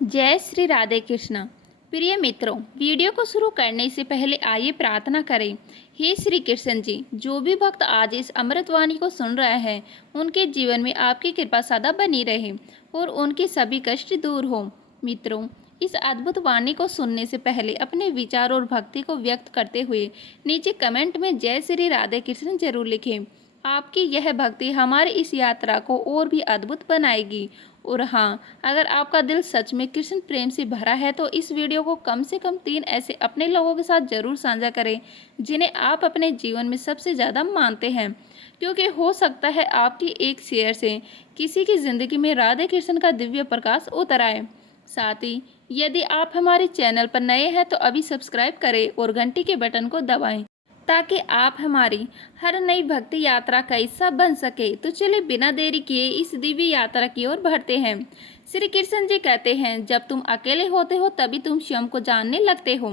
जय श्री राधे कृष्ण। प्रिय मित्रों, वीडियो को शुरू करने से पहले आइए प्रार्थना करें। हे श्री कृष्ण जी, जो भी भक्त आज इस अमृतवाणी को सुन रहे हैं उनके जीवन में आपकी कृपा सदा बनी रहे और उनके सभी कष्ट दूर हो। मित्रों, इस अद्भुत वाणी को सुनने से पहले अपने विचार और भक्ति को व्यक्त करते हुए नीचे कमेंट में जय श्री राधे कृष्ण जरूर लिखें। आपकी यह भक्ति हमारी इस यात्रा को और भी अद्भुत बनाएगी। और हाँ, अगर आपका दिल सच में कृष्ण प्रेम से भरा है तो इस वीडियो को कम से कम 3 ऐसे अपने लोगों के साथ जरूर साझा करें जिन्हें आप अपने जीवन में सबसे ज़्यादा मानते हैं, क्योंकि हो सकता है आपकी एक शेयर से किसी की ज़िंदगी में राधे कृष्ण का दिव्य प्रकाश उतर आए। साथ ही यदि आप हमारे चैनल पर नए हैं तो अभी सब्सक्राइब करें और घंटी के बटन को दबाएं ताकि आप हमारी हर नई भक्ति यात्रा का हिस्सा बन सके। तो चलिए बिना देरी किए इस दिव्य यात्रा की ओर बढ़ते हैं। श्री कृष्ण जी कहते हैं, जब तुम अकेले होते हो तभी तुम स्वयं को जानने लगते हो।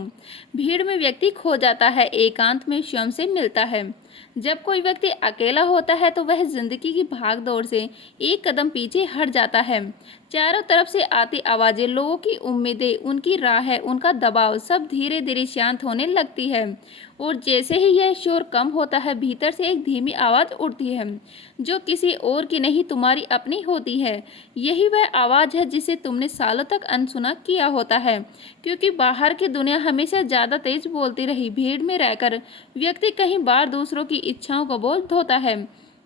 भीड़ में व्यक्ति खो जाता है, एकांत में स्वयं से मिलता है। जब कोई व्यक्ति अकेला होता है तो वह जिंदगी की भाग दौड़ से एक कदम पीछे हट जाता है। चारों तरफ से आती आवाजें, लोगों की उम्मीदें, उनकी राह, उनका दबाव सब धीरे धीरे शांत होने लगती है। और जैसे ही यह शोर कम होता है, भीतर से एक धीमी आवाज़ उठती है जो किसी और की नहीं तुम्हारी अपनी होती है। यही वह आवाज़ है जिसे तुमने सालों तक अनसुना किया होता है, क्योंकि बाहर की दुनिया हमेशा ज़्यादा तेज बोलती रही। भीड़ में रहकर व्यक्ति कई बार दूसरों की इच्छाओं को बोल धोता है।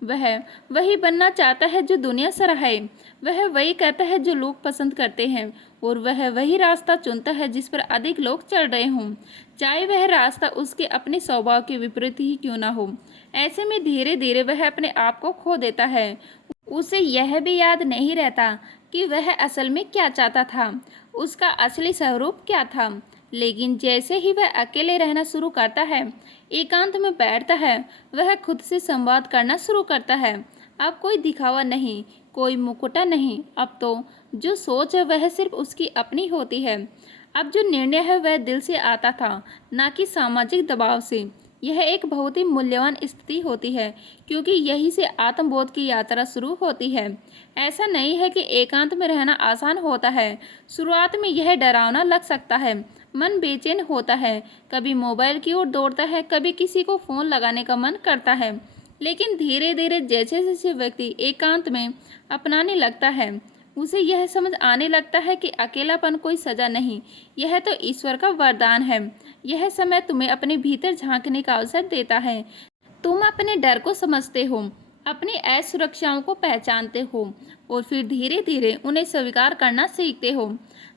वह वही बनना चाहता है जो दुनिया सराहे, वह वही कहता है जो लोग पसंद करते हैं, और वह वही रास्ता चुनता है जिस पर अधिक लोग चल रहे हों, चाहे वह रास्ता उसके अपने स्वभाव के विपरीत ही क्यों ना हो। ऐसे में धीरे धीरे वह अपने आप को खो देता है। उसे यह भी याद नहीं रहता कि वह असल में क्या चाहता था, उसका असली स्वरूप क्या था। लेकिन जैसे ही वह अकेले रहना शुरू करता है, एकांत में बैठता है, वह खुद से संवाद करना शुरू करता है। अब कोई दिखावा नहीं, कोई मुकुटा नहीं, अब तो जो सोच है वह सिर्फ उसकी अपनी होती है। अब जो निर्णय है वह दिल से आता था, ना कि सामाजिक दबाव से। यह एक बहुत ही मूल्यवान स्थिति होती है, क्योंकि यहीं से आत्मबोध की यात्रा शुरू होती है। ऐसा नहीं है कि एकांत में रहना आसान होता है। शुरुआत में यह डरावना लग सकता है, मन बेचैन होता है, कभी मोबाइल की ओर दौड़ता है, कभी किसी को फ़ोन लगाने का मन करता है। लेकिन धीरे धीरे जैसे जैसे व्यक्ति एकांत में अपनाने लगता है, उसे यह समझ आने लगता है कि अकेलापन कोई सजा नहीं, यह तो ईश्वर का वरदान है। यह समय तुम्हें अपने भीतर झांकने का अवसर देता है। तुम अपने डर को समझते हो, अपनी असुरक्षाओं को पहचानते हो और फिर धीरे धीरे उन्हें स्वीकार करना सीखते हो।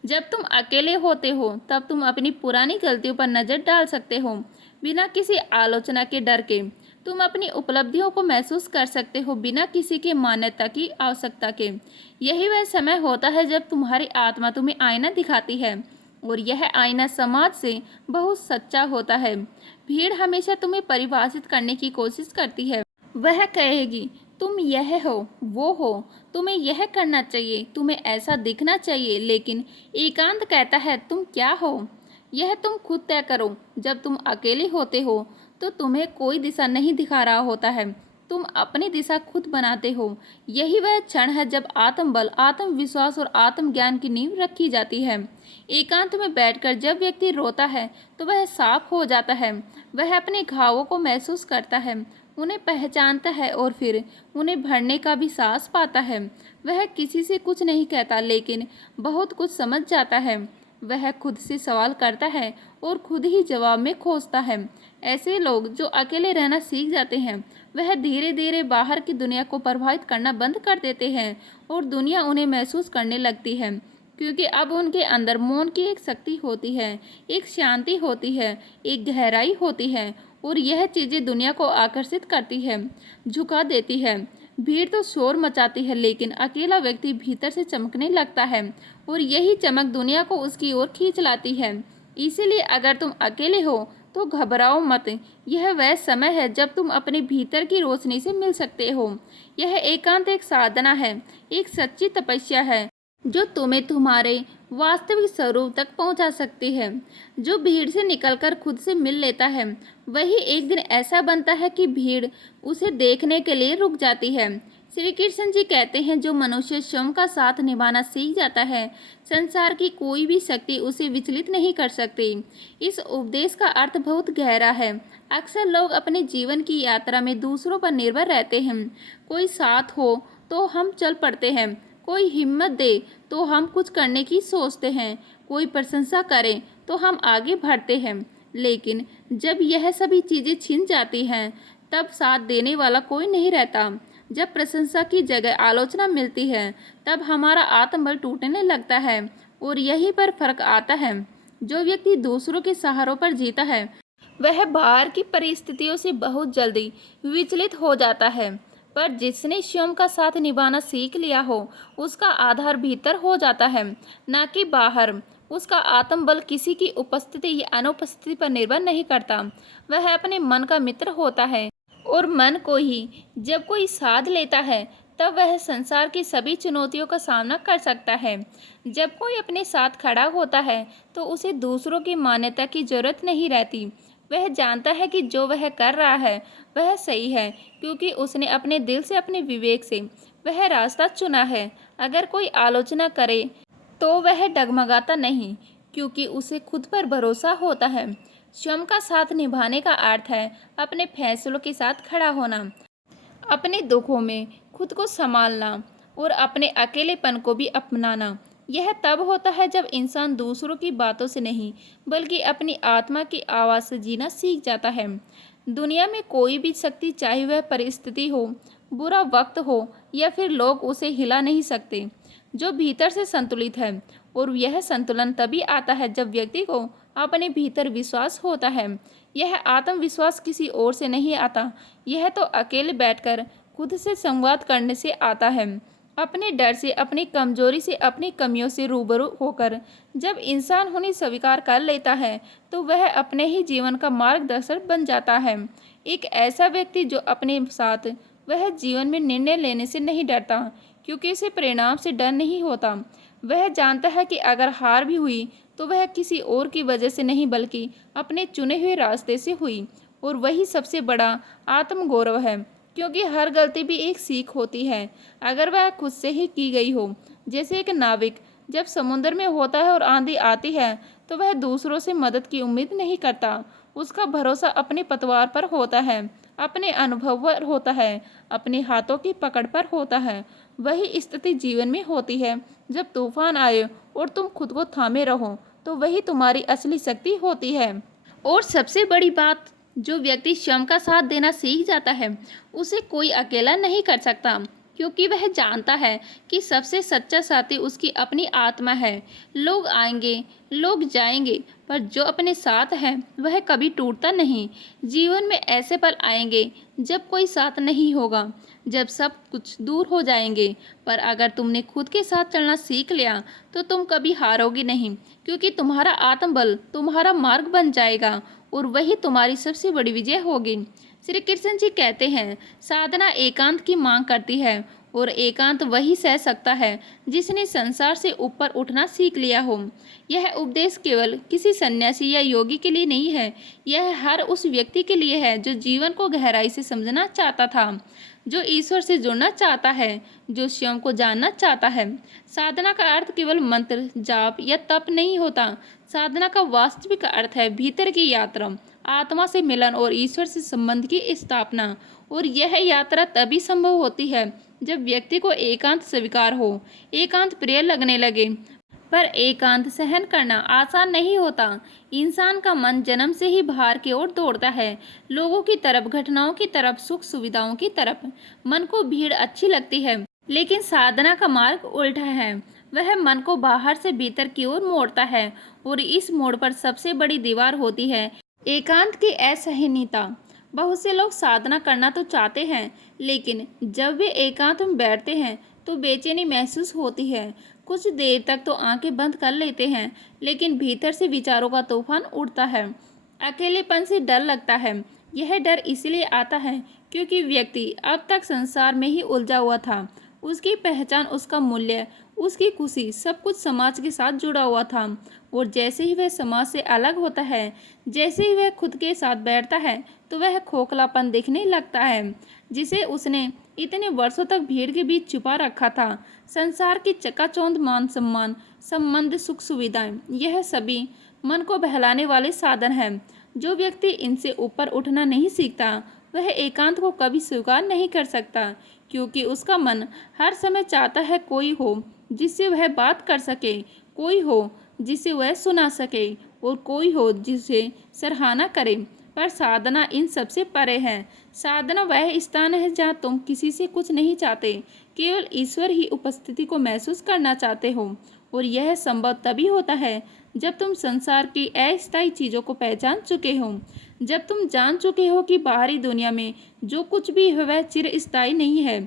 जब तुम अकेले होते हो तब तुम अपनी पुरानी गलतियों पर नज़र डाल सकते हो, बिना किसी आलोचना के डर के। तुम अपनी उपलब्धियों को महसूस कर सकते हो, बिना किसी की मान्यता की आवश्यकता के। यही वह समय होता है जब तुम्हारी आत्मा तुम्हें आईना दिखाती है, और यह आईना समाज से बहुत सच्चा होता है। भीड़ हमेशा तुम्हें परिभाषित करने की कोशिश करती है। वह कहेगी, तुम यह हो, वो हो, तुम्हें यह करना चाहिए, तुम्हें ऐसा दिखना चाहिए। लेकिन एकांत कहता है, तुम क्या हो यह तुम खुद तय करो। जब तुम अकेले होते हो तो तुम्हें कोई दिशा नहीं दिखा रहा होता है, तुम अपनी दिशा खुद बनाते हो। यही वह क्षण है जब आत्मबल, आत्मविश्वास और आत्मज्ञान की नींव रखी जाती है। एकांत में बैठकर जब व्यक्ति रोता है तो वह साफ हो जाता है। वह अपने घावों को महसूस करता है, उन्हें पहचानता है और फिर उन्हें भरने का भी साहस पाता है। वह किसी से कुछ नहीं कहता, लेकिन बहुत कुछ समझ जाता है। वह खुद से सवाल करता है और खुद ही जवाब में खोजता है। ऐसे लोग जो अकेले रहना सीख जाते हैं, वह धीरे धीरे बाहर की दुनिया को प्रभावित करना बंद कर देते हैं और दुनिया उन्हें महसूस करने लगती है, क्योंकि अब उनके अंदर मौन की एक शक्ति होती है, एक शांति होती है, एक गहराई होती है, और यह चीज़ें दुनिया को आकर्षित करती है, झुका देती है। भीड़ तो शोर मचाती है, लेकिन अकेला व्यक्ति भीतर से चमकने लगता है, और यही चमक दुनिया को उसकी ओर खींच लाती है। इसीलिए अगर तुम अकेले हो तो घबराओ मत। यह वह समय है जब तुम अपने भीतर की रोशनी से मिल सकते हो। यह एकांत एक साधना है, एक सच्ची तपस्या है जो तुम्हें तुम्हारे वास्तविक स्वरूप तक पहुंचा सकती है। जो भीड़ से निकलकर खुद से मिल लेता है, वही एक दिन ऐसा बनता है कि भीड़ उसे देखने के लिए रुक जाती है। श्री कृष्ण जी कहते हैं, जो मनुष्य स्वयं का साथ निभाना सीख जाता है, संसार की कोई भी शक्ति उसे विचलित नहीं कर सकती। इस उपदेश का अर्थ बहुत गहरा है। अक्सर लोग अपने जीवन की यात्रा में दूसरों पर निर्भर रहते हैं। कोई साथ हो तो हम चल पड़ते हैं, कोई हिम्मत दे तो हम कुछ करने की सोचते हैं, कोई प्रशंसा करे तो हम आगे बढ़ते हैं। लेकिन जब यह सभी चीज़ें छिन जाती हैं, तब साथ देने वाला कोई नहीं रहता। जब प्रशंसा की जगह आलोचना मिलती है, तब हमारा आत्मबल टूटने लगता है और यहीं पर फर्क आता है। जो व्यक्ति दूसरों के सहारों पर जीता है, वह बाहर की परिस्थितियों से बहुत जल्दी विचलित हो जाता है। पर जिसने स्वयं का साथ निभाना सीख लिया हो, उसका आधार भीतर हो जाता है, ना कि बाहर। उसका आत्मबल किसी की उपस्थिति या अनुपस्थिति पर निर्भर नहीं करता। वह अपने मन का मित्र होता है और मन को ही जब कोई साध लेता है, तब वह संसार की सभी चुनौतियों का सामना कर सकता है। जब कोई अपने साथ खड़ा होता है, तो उसे दूसरों की मान्यता की जरूरत नहीं रहती। वह जानता है कि जो वह कर रहा है वह सही है, क्योंकि उसने अपने दिल से, अपने विवेक से वह रास्ता चुना है। अगर कोई आलोचना करे तो वह डगमगाता नहीं, क्योंकि उसे खुद पर भरोसा होता है। स्वयं का साथ निभाने का अर्थ है अपने फैसलों के साथ खड़ा होना, अपने दुखों में खुद को संभालना और अपने अकेलेपन को भी अपनाना। यह तब होता है जब इंसान दूसरों की बातों से नहीं, बल्कि अपनी आत्मा की आवाज़ से जीना सीख जाता है। दुनिया में कोई भी शक्ति, चाहे वह परिस्थिति हो, बुरा वक्त हो या फिर लोग, उसे हिला नहीं सकते जो भीतर से संतुलित है। और यह संतुलन तभी आता है जब व्यक्ति को अपने भीतर विश्वास होता है। यह आत्मविश्वास किसी और से नहीं आता, यह तो अकेले बैठकर खुद से संवाद करने से आता है। अपने डर से, अपनी कमजोरी से, अपनी कमियों से रूबरू होकर जब इंसान उन्हें स्वीकार कर लेता है, तो वह अपने ही जीवन का मार्गदर्शक बन जाता है। एक ऐसा व्यक्ति जो अपने साथ, वह जीवन में निर्णय लेने से नहीं डरता, क्योंकि उसे परिणाम से डर नहीं होता। वह जानता है कि अगर हार भी हुई तो वह किसी और की वजह से नहीं, बल्कि अपने चुने हुए रास्ते से हुई। और वही सबसे बड़ा आत्मगौरव है, क्योंकि हर गलती भी एक सीख होती है, अगर वह खुद से ही की गई हो। जैसे एक नाविक जब समुद्र में होता है और आंधी आती है, तो वह दूसरों से मदद की उम्मीद नहीं करता। उसका भरोसा अपने पतवार पर होता है, अपने अनुभव पर होता है, अपने हाथों की पकड़ पर होता है। वही स्थिति जीवन में होती है। जब तूफान आए और तुम खुद को थामे रहो, तो वही तुम्हारी असली शक्ति होती है। और सबसे बड़ी बात, जो व्यक्ति स्वयं का साथ देना सीख जाता है, उसे कोई अकेला नहीं कर सकता, क्योंकि वह जानता है कि सबसे सच्चा साथी उसकी अपनी आत्मा है। लोग आएंगे, लोग जाएंगे, पर जो अपने साथ है वह कभी टूटता नहीं। जीवन में ऐसे पल आएंगे जब कोई साथ नहीं होगा, जब सब कुछ दूर हो जाएंगे, पर अगर तुमने खुद के साथ चलना सीख लिया, तो तुम कभी हारोगे नहीं, क्योंकि तुम्हारा आत्मबल तुम्हारा मार्ग बन जाएगा और वही तुम्हारी सबसे बड़ी विजय होगी। श्री कृष्ण जी कहते हैं, साधना एकांत की मांग करती है, और एकांत वही सह सकता है जिसने संसार से ऊपर उठना सीख लिया हो। यह उपदेश केवल किसी सन्यासी या योगी के लिए नहीं है, यह हर उस व्यक्ति के लिए है जो जीवन को गहराई से समझना चाहता था, जो ईश्वर से जुड़ना चाहता है, जो स्वयं को जानना चाहता है। साधना का अर्थ केवल मंत्र, जाप या तप नहीं होता। साधना का वास्तविक अर्थ है भीतर की यात्रा, आत्मा से मिलन और ईश्वर से संबंध की स्थापना। और यह यात्रा तभी संभव होती है जब व्यक्ति को एकांत स्वीकार हो, एकांत प्रिय लगने लगे। पर एकांत सहन करना आसान नहीं होता। इंसान का मन जन्म से ही बाहर की ओर दौड़ता है, लोगों की तरफ, घटनाओं की तरफ, सुख सुविधाओं की तरफ। मन को भीड़ अच्छी लगती है, लेकिन साधना का मार्ग उल्टा है। वह मन को बाहर से भीतर की ओर मोड़ता है, और इस मोड़ पर सबसे बड़ी दीवार होती है एकांत की असहनीयता। बहुत से लोग साधना करना तो चाहते हैं, लेकिन जब वे एकांत में बैठते हैं तो बेचैनी महसूस होती है। कुछ देर तक तो आंखें बंद कर लेते हैं, लेकिन भीतर से विचारों का तूफान उठता है। अकेलेपन से डर लगता है। यह डर इसलिए आता है क्योंकि व्यक्ति अब तक संसार में ही उलझा हुआ था। उसकी पहचान, उसका मूल्य, उसकी खुशी, सब कुछ समाज के साथ जुड़ा हुआ था। और जैसे ही वह समाज से अलग होता है, जैसे ही वह खुद के साथ बैठता है, तो वह खोखलापन दिखने लगता है, जिसे उसने इतने वर्षों तक भीड़ के बीच छुपा रखा था। संसार की चकाचौंध, मान सम्मान, संबंध, सुख सुविधाएं, यह सभी मन को बहलाने वाले साधन हैं। जो व्यक्ति इनसे ऊपर उठना नहीं सीखता वह एकांत को कभी स्वीकार नहीं कर सकता, क्योंकि उसका मन हर समय चाहता है कोई हो जिससे वह बात कर सके, कोई हो जिसे वह सुना सके और कोई हो जिसे सराहना करे। पर साधना इन सबसे परे है। साधना वह स्थान है जहाँ तुम किसी से कुछ नहीं चाहते, केवल ईश्वर ही उपस्थिति को महसूस करना चाहते हो। और यह संभव तभी होता है जब तुम संसार की अस्थायी चीज़ों को पहचान चुके हो, जब तुम जान चुके हो कि बाहरी दुनिया में जो कुछ भी है वह चिरस्थायी नहीं है।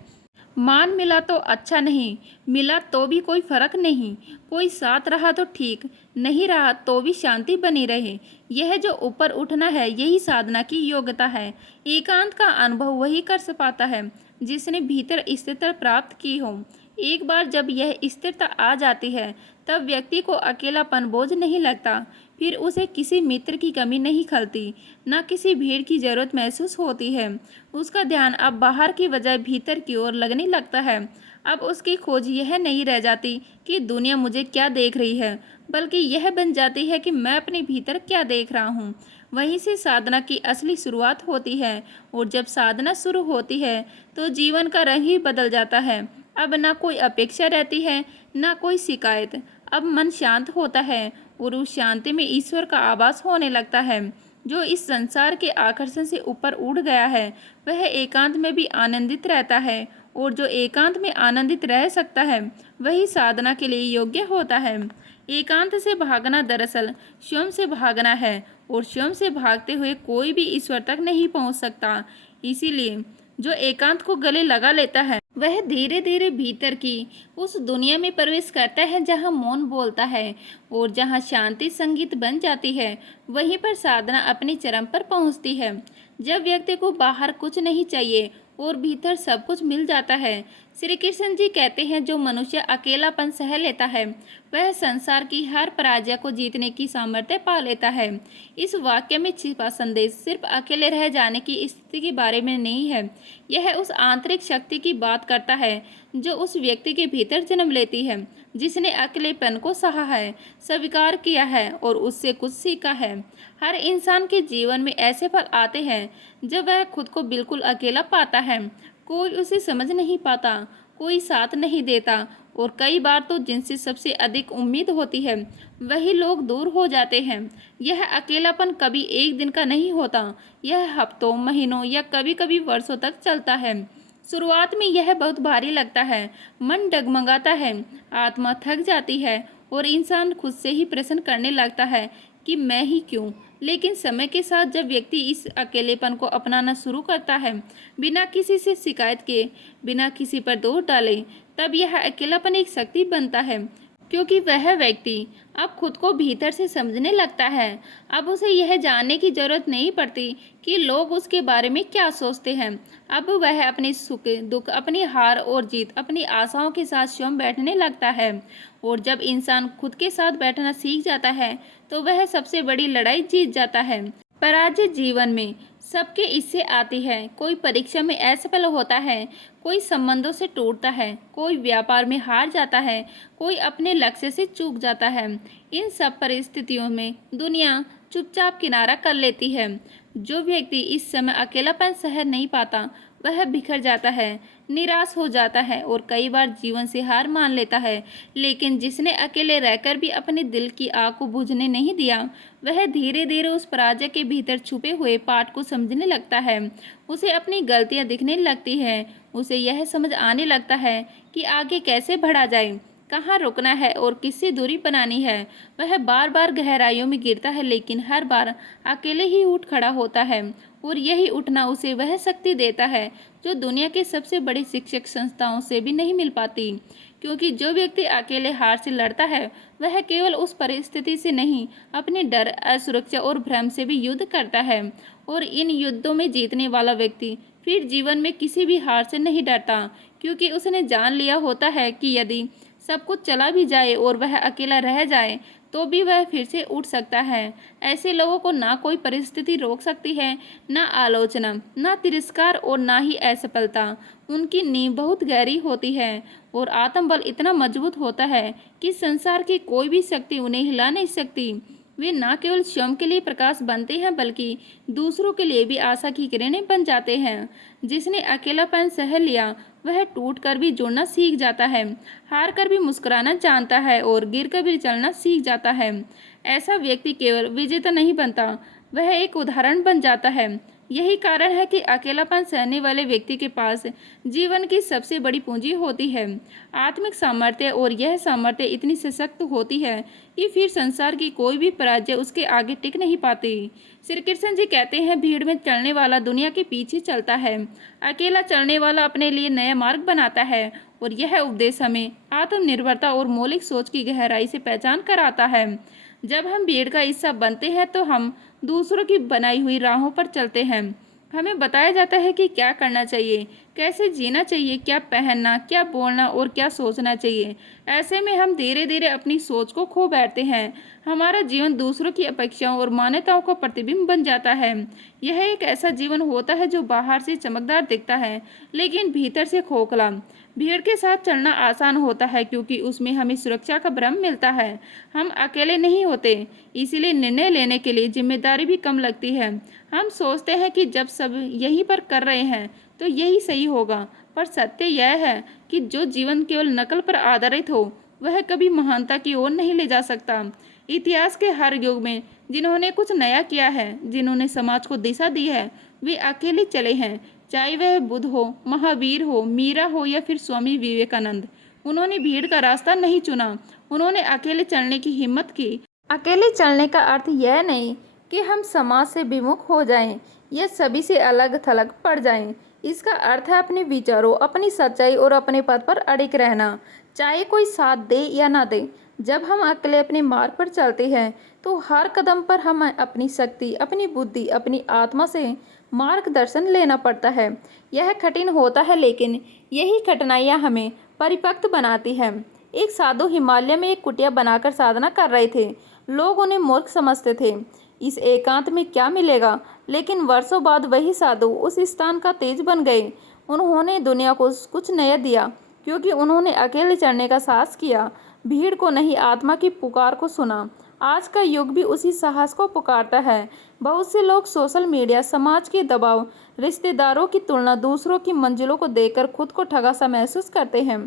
मान मिला तो अच्छा, नहीं मिला तो भी कोई फर्क नहीं। कोई साथ रहा तो ठीक, नहीं रहा तो भी शांति बनी रहे। यह जो ऊपर उठना है यही साधना की योग्यता है। एकांत का अनुभव वही कर पाता है जिसने भीतर स्थिरता प्राप्त की हो। एक बार जब यह स्थिरता आ जाती है तब व्यक्ति को अकेलापन बोझ नहीं लगता। फिर उसे किसी मित्र की कमी नहीं खलती, न किसी भीड़ की जरूरत महसूस होती है। उसका ध्यान अब बाहर की बजाय भीतर की ओर लगने लगता है। अब उसकी खोज यह नहीं रह जाती कि दुनिया मुझे क्या देख रही है, बल्कि यह बन जाती है कि मैं अपने भीतर क्या देख रहा हूँ। वहीं से साधना की असली शुरुआत होती है। और जब साधना शुरू होती है तो जीवन का रंग ही बदल जाता है। अब ना कोई अपेक्षा रहती है, ना कोई शिकायत। अब मन शांत होता है और उस शांति में ईश्वर का आभास होने लगता है। जो इस संसार के आकर्षण से ऊपर उड़ गया है वह एकांत में भी आनंदित रहता है। और जो एकांत में आनंदित रह सकता है वही साधना के लिए योग्य होता है। एकांत से भागना दरअसल स्वयं से भागना है, और स्वयं से भागते हुए कोई भी ईश्वर तक नहीं पहुंच सकता। इसीलिए जो एकांत को गले लगा लेता है वह धीरे धीरे भीतर की उस दुनिया में प्रवेश करता है जहाँ मौन बोलता है और जहाँ शांति संगीत बन जाती है। वहीं पर साधना अपने चरम पर पहुँचती है जब व्यक्ति को बाहर कुछ नहीं चाहिए और भीतर सब कुछ मिल जाता है। श्री कृष्ण जी कहते हैं, जो मनुष्य अकेलापन सह लेता है वह संसार की हर पराजय को जीतने की सामर्थ्य पा लेता है। इस वाक्य में छिपा संदेश सिर्फ अकेले रह जाने की स्थिति के बारे में नहीं है, यह उस आंतरिक शक्ति की बात करता है जो उस व्यक्ति के भीतर जन्म लेती है, जिसने अकेलेपन को सहा है, स्वीकार किया है और उससे कुछ सीखा है। हर इंसान के जीवन में ऐसे पल आते हैं जब वह खुद को बिल्कुल अकेला पाता है। कोई उसे समझ नहीं पाता, कोई साथ नहीं देता और कई बार तो जिनसे सबसे अधिक उम्मीद होती है वही लोग दूर हो जाते हैं। यह अकेलापन कभी एक दिन का नहीं होता, यह हफ्तों, महीनों या कभी कभी वर्षों तक चलता है। शुरुआत में यह बहुत भारी लगता है, मन डगमगाता है, आत्मा थक जाती है और इंसान खुद से ही प्रश्न करने लगता है कि मैं ही क्यों। लेकिन समय के साथ जब व्यक्ति इस अकेलेपन को अपनाना शुरू करता है, बिना किसी से शिकायत के, बिना किसी पर दोष डाले, तब यह अकेलापन एक शक्ति बनता है, क्योंकि वह व्यक्ति अब खुद को भीतर से समझने लगता है। अब उसे यह जानने की जरूरत नहीं पड़ती कि लोग उसके बारे में क्या सोचते हैं। अब वह अपने सुख दुख, अपनी हार और जीत, अपनी आशाओं के साथ स्वयं बैठने लगता है। और जब इंसान खुद के साथ बैठना सीख जाता है तो वह सबसे बड़ी लड़ाई जीत जाता है। पराजय जीवन में सबके इससे आती है। कोई परीक्षा में असफल होता है, कोई संबंधों से टूटता है, कोई व्यापार में हार जाता है, कोई अपने लक्ष्य से चूक जाता है। इन सब परिस्थितियों में दुनिया चुपचाप किनारा कर लेती है। जो व्यक्ति इस समय अकेलापन सह नहीं पाता वह बिखर जाता है, निराश हो जाता है और कई बार जीवन से हार मान लेता है। लेकिन जिसने अकेले रहकर भी अपने दिल की आग को बुझने नहीं दिया वह धीरे धीरे उस पराजय के भीतर छुपे हुए पाठ को समझने लगता है। उसे अपनी गलतियां दिखने लगती हैं, उसे यह समझ आने लगता है कि आगे कैसे बढ़ा जाए, कहाँ रुकना है और किससे दूरी बनानी है। वह बार बार गहराइयों में गिरता है लेकिन हर बार अकेले ही उठ खड़ा होता है। और यही उठना उसे वह शक्ति देता है जो दुनिया के सबसे बड़ी शिक्षक संस्थाओं से भी नहीं मिल पाती। क्योंकि जो व्यक्ति अकेले हार से लड़ता है वह केवल उस परिस्थिति से नहीं, अपने डर, असुरक्षा और भ्रम से भी युद्ध करता है। और इन युद्धों में जीतने वाला व्यक्ति फिर जीवन में किसी भी हार से नहीं डरता, क्योंकि उसने जान लिया होता है कि यदि सब कुछ चला भी जाए और वह अकेला रह जाए तो भी वह फिर से उठ सकता है। ऐसे लोगों को ना कोई परिस्थिति रोक सकती है, ना आलोचना, ना तिरस्कार और ना ही असफलता। उनकी नींव बहुत गहरी होती है और आत्मबल इतना मजबूत होता है कि संसार की कोई भी शक्ति उन्हें हिला नहीं सकती। वे ना केवल स्वयं के लिए प्रकाश बनते हैं बल्कि दूसरों के लिए भी आशा की किरणें बन जाते हैं। जिसने अकेलापन सह लिया वह टूट कर भी जुड़ना सीख जाता है, हार कर भी मुस्कुराना जानता है और गिर कर भी चलना सीख जाता है। ऐसा व्यक्ति केवल विजेता नहीं बनता, वह एक उदाहरण बन जाता है। यही कारण है कि अकेलापन सहने वाले व्यक्ति के पास जीवन की सबसे बड़ी पूंजी होती है, आत्मिक सामर्थ्य। और यह सामर्थ्य इतनी सशक्त होती है कि फिर संसार की कोई भी पराजय उसके आगे टिक नहीं पाती। श्री कृष्ण जी कहते हैं, भीड़ में चलने वाला दुनिया के पीछे चलता है, अकेला चलने वाला अपने लिए नया मार्ग बनाता है। और यह उपदेश हमें आत्मनिर्भरता और मौलिक सोच की गहराई से पहचान कराता है। जब हम भीड़ का हिस्सा बनते हैं तो हम दूसरों की बनाई हुई राहों पर चलते हैं। हमें बताया जाता है कि क्या करना चाहिए, कैसे जीना चाहिए, क्या पहनना, क्या बोलना और क्या सोचना चाहिए। ऐसे में हम धीरे धीरे अपनी सोच को खो बैठते हैं। हमारा जीवन दूसरों की अपेक्षाओं और मान्यताओं का प्रतिबिंब बन जाता है। यह एक ऐसा जीवन होता है जो बाहर से चमकदार दिखता है लेकिन भीतर से खोखला। भीड़ के साथ चलना आसान होता है क्योंकि उसमें हमें सुरक्षा का भ्रम मिलता है। हम अकेले नहीं होते, इसीलिए निर्णय लेने के लिए जिम्मेदारी भी कम लगती है। हम सोचते हैं कि जब सब यहीं पर कर रहे हैं तो यही सही होगा, पर सत्य यह है कि जो जीवन केवल नकल पर आधारित हो वह कभी महानता की ओर नहीं ले जा सकता। इतिहास के हर युग में जिन्होंने कुछ नया किया है, जिन्होंने समाज को दिशा दी है, वे अकेले चले हैं। चाहे वह बुद्ध हो, महावीर हो, मीरा हो या फिर स्वामी विवेकानंद। उन्होंने भीड़ का रास्ता नहीं चुना, उन्होंने अकेले चलने की हिम्मत की। अकेले चलने का अर्थ यह नहीं कि हम समाज से विमुख हो जाएं या सभी से अलग थलग पड़ जाएं। इसका अर्थ है अपने विचारों, अपनी सच्चाई और अपने पद पर अड़िग रहना, चाहे कोई साथ दे या ना दे। जब हम अकेले अपने मार्ग पर चलते हैं तो हर कदम पर हम अपनी शक्ति, अपनी बुद्धि, अपनी आत्मा से मार्गदर्शन लेना पड़ता है। यह कठिन होता है लेकिन यही कठिनाइयाँ हमें परिपक्व बनाती हैं। एक साधु हिमालय में एक कुटिया बनाकर साधना कर रहे थे। लोग उन्हें मूर्ख समझते थे, इस एकांत में क्या मिलेगा। लेकिन वर्षों बाद वही साधु उस स्थान का तेज बन गए। उन्होंने दुनिया को कुछ नया दिया क्योंकि उन्होंने अकेले चलने का साहस किया, भीड़ को नहीं, आत्मा की पुकार को सुना। आज का युग भी उसी साहस को पुकारता है। बहुत से लोग सोशल मीडिया, समाज के दबाव, रिश्तेदारों की तुलना, दूसरों की मंजिलों को देखकर खुद को ठगा सा महसूस करते हैं।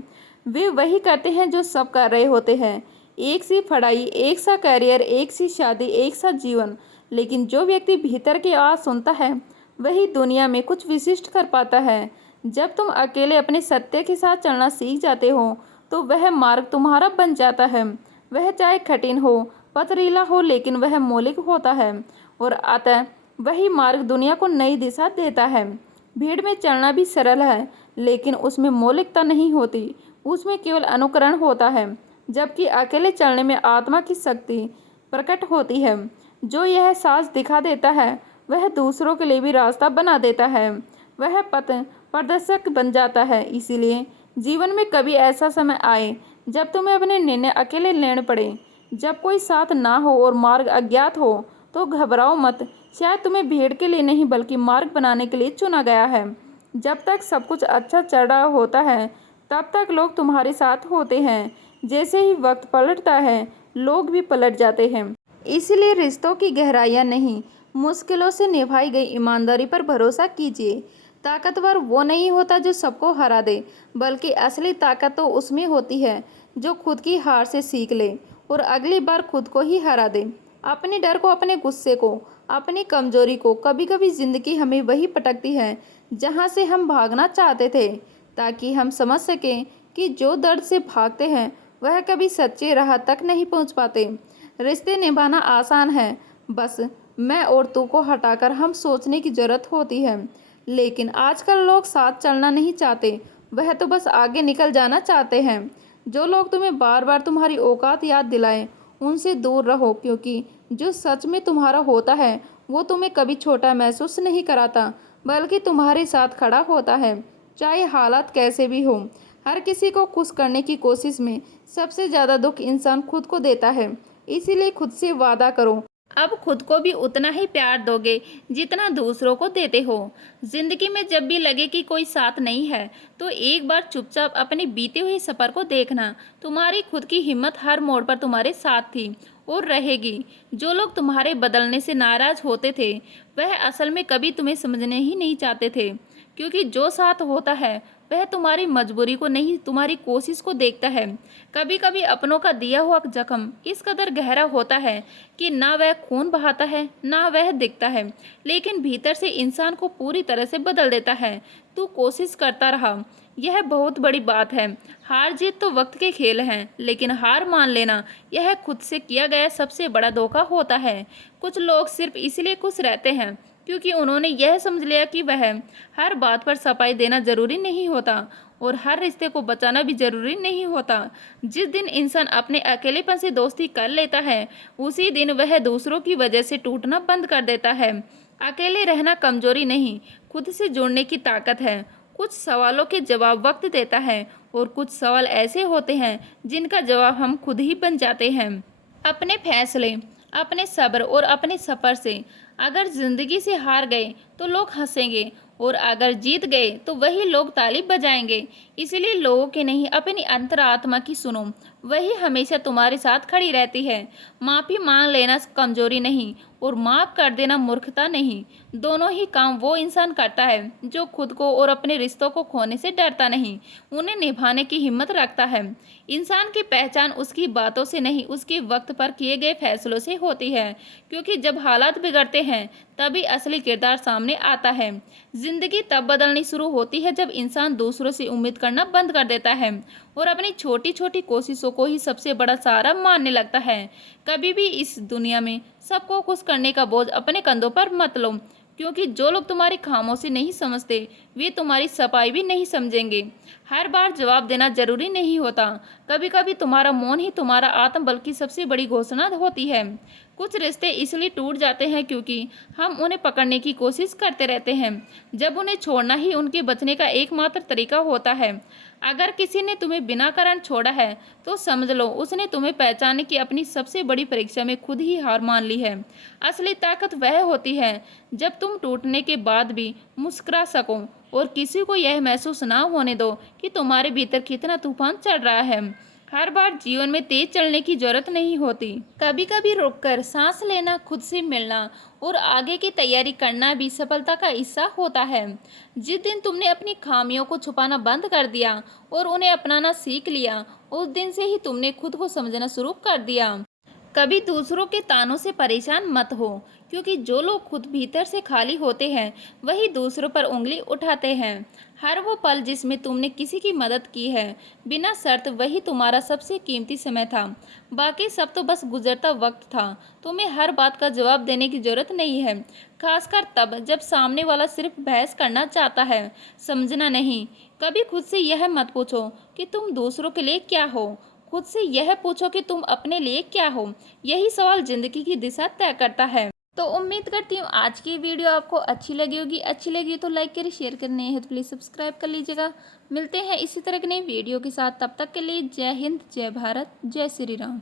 वे वही करते हैं जो सब कर रहे होते हैं, एक सी पढ़ाई, एक सा करियर, एक सी शादी, एक सा जीवन। लेकिन जो व्यक्ति भीतर की आवाज़ सुनता है वही दुनिया में कुछ विशिष्ट कर पाता है। जब तुम अकेले अपने सत्य के साथ चलना सीख जाते हो तो वह मार्ग तुम्हारा बन जाता है। वह चाहे कठिन हो, पथरीला हो, लेकिन वह मौलिक होता है और अतः वही मार्ग दुनिया को नई दिशा देता है। भीड़ में चलना भी सरल है लेकिन उसमें मौलिकता नहीं होती, उसमें केवल अनुकरण होता है। जबकि अकेले चलने में आत्मा की शक्ति प्रकट होती है। जो यह साज दिखा देता है वह दूसरों के लिए भी रास्ता बना देता है, वह पथ प्रदर्शक बन जाता है। इसीलिए जीवन में कभी ऐसा समय आए जब तुम्हें अपने निर्णय अकेले लेने पड़े, जब कोई साथ ना हो और मार्ग अज्ञात हो, तो घबराओ मत। शायद तुम्हें भीड़ के लिए नहीं बल्कि मार्ग बनाने के लिए चुना गया है। जब तक सब कुछ अच्छा चल रहा होता है तब तक लोग तुम्हारे साथ होते हैं। जैसे ही वक्त पलटता है लोग भी पलट जाते हैं। इसलिए रिश्तों की गहराइयाँ नहीं, मुश्किलों से निभाई गई ईमानदारी पर भरोसा कीजिए। ताकतवर वो नहीं होता जो सबको हरा दे, बल्कि असली ताकत तो उसमें होती है जो खुद की हार से सीख ले और अगली बार खुद को ही हरा दे। अपने डर को, अपने गुस्से को, अपनी कमजोरी को, कभी कभी जिंदगी हमें वही पटकती है जहाँ से हम भागना चाहते थे, ताकि हम समझ सकें कि जो दर्द से भागते हैं वह कभी सच्ची राह तक नहीं पहुँच पाते। रिश्ते निभाना आसान है, बस मैं और तू को हटाकर हम सोचने की जरूरत होती है। लेकिन आजकल लोग साथ चलना नहीं चाहते, वह तो बस आगे निकल जाना चाहते हैं। जो लोग तुम्हें बार बार तुम्हारी औकात याद दिलाएं उनसे दूर रहो, क्योंकि जो सच में तुम्हारा होता है वो तुम्हें कभी छोटा महसूस नहीं कराता, बल्कि तुम्हारे साथ खड़ा होता है, चाहे हालात कैसे भी हो। हर किसी को खुश करने की कोशिश में सबसे ज़्यादा दुख इंसान खुद को देता है। इसीलिए खुद से वादा करो, अब खुद को भी उतना ही प्यार दोगे जितना दूसरों को देते हो। जिंदगी में जब भी लगे कि कोई साथ नहीं है, तो एक बार चुपचाप अपने बीते हुए सफ़र को देखना। तुम्हारी खुद की हिम्मत हर मोड़ पर तुम्हारे साथ थी और रहेगी। जो लोग तुम्हारे बदलने से नाराज होते थे, वह असल में कभी तुम्हें समझने ही नहीं चाहते थे, क्योंकि जो साथ होता है वह तुम्हारी मजबूरी को नहीं, तुम्हारी कोशिश को देखता है। कभी कभी अपनों का दिया हुआ जख्म इस कदर गहरा होता है कि ना वह खून बहाता है ना वह दिखता है, लेकिन भीतर से इंसान को पूरी तरह से बदल देता है। तू कोशिश करता रहा, यह बहुत बड़ी बात है। हार जीत तो वक्त के खेल हैं, लेकिन हार मान लेना यह खुद से किया गया सबसे बड़ा धोखा होता है। कुछ लोग सिर्फ इसलिए खुश रहते हैं क्योंकि उन्होंने यह समझ लिया कि वह हर बात पर सफाई देना जरूरी नहीं होता और हर रिश्ते को बचाना भी जरूरी नहीं होता। जिस दिन इंसान अपने अकेलेपन से दोस्ती कर लेता है, उसी दिन वह दूसरों की वजह से टूटना बंद कर देता है। अकेले रहना कमजोरी नहीं, खुद से जुड़ने की ताकत है। कुछ सवालों के जवाब वक्त देता है और कुछ सवाल ऐसे होते हैं जिनका जवाब हम खुद ही बन जाते हैं। अपने फैसले, अपने सब्र और अपने सफ़र से अगर जिंदगी से हार गए तो लोग हंसेंगे और अगर जीत गए तो वही लोग ताली बजाएंगे। इसलिए लोगों की नहीं, अपनी अंतरात्मा की सुनो, वही हमेशा तुम्हारे साथ खड़ी रहती है। माफ़ी मांग लेना कमजोरी नहीं और माफ़ कर देना मूर्खता नहीं। दोनों ही काम वो इंसान करता है जो खुद को और अपने रिश्तों को खोने से डरता नहीं, उन्हें निभाने की हिम्मत रखता है। इंसान की पहचान उसकी बातों से नहीं, उसके वक्त पर किए गए फैसलों से होती है, क्योंकि जब हालात बिगड़ते हैं तभी असली किरदार सामने आता है। जिंदगी तब बदलनी शुरू होती है जब इंसान दूसरों से उम्मीद करना बंद कर देता है और अपनी छोटी छोटी कोशिशों को ही सबसे बड़ा सहारा मानने लगता है। कभी भी इस दुनिया में सबको खुश करने का बोझ अपने कंधों पर मत लो, क्योंकि जो लोग तुम्हारी खामोशी नहीं समझते, वे तुम्हारी सफाई भी नहीं समझेंगे। हर बार जवाब देना जरूरी नहीं होता, कभी कभी तुम्हारा मौन ही तुम्हारा आत्मबल की सबसे बड़ी घोषणा होती है। कुछ रिश्ते इसलिए टूट जाते हैं क्योंकि हम उन्हें पकड़ने की कोशिश करते रहते हैं, जब उन्हें छोड़ना ही उनके बचने का एकमात्र तरीका होता है। अगर किसी ने तुम्हें बिना कारण छोड़ा है, तो समझ लो उसने तुम्हें पहचानने की अपनी सबसे बड़ी परीक्षा में खुद ही हार मान ली है। असली ताकत वह होती है जब तुम टूटने के बाद भी मुस्कुरा सको और किसी को यह महसूस ना होने दो कि तुम्हारे भीतर कितना तूफान चल रहा है। हर बार जीवन में तेज चलने की जरूरत नहीं होती, कभी कभी रुककर सांस लेना, खुद से मिलना और आगे की तैयारी करना भी सफलता का हिस्सा होता है। जिस दिन तुमने अपनी खामियों को छुपाना बंद कर दिया और उन्हें अपनाना सीख लिया, उस दिन से ही तुमने खुद को समझना शुरू कर दिया। कभी दूसरों के तानों से परेशान मत हो, क्योंकि जो लोग खुद भीतर से खाली होते हैं वही दूसरों पर उंगली उठाते हैं। हर वो पल जिसमें तुमने किसी की मदद की है बिना शर्त, वही तुम्हारा सबसे कीमती समय था। बाकी सब तो बस गुजरता वक्त था। तुम्हें हर बात का जवाब देने की जरूरत नहीं है, खासकर तब जब सामने वाला सिर्फ बहस करना चाहता है, समझना नहीं। कभी खुद से यह मत पूछो कि तुम दूसरों के लिए क्या हो, खुद से यह पूछो कि तुम अपने लिए क्या हो। यही सवाल जिंदगी की दिशा तय करता है। तो उम्मीद करती हूँ आज की वीडियो आपको अच्छी लगी होगी। अच्छी लगी तो लाइक करें, शेयर करने है तो प्लीज़ सब्सक्राइब कर लीजिएगा। मिलते हैं इसी तरह की नई वीडियो के साथ, तब तक के लिए जय हिंद, जय भारत, जय श्री राम।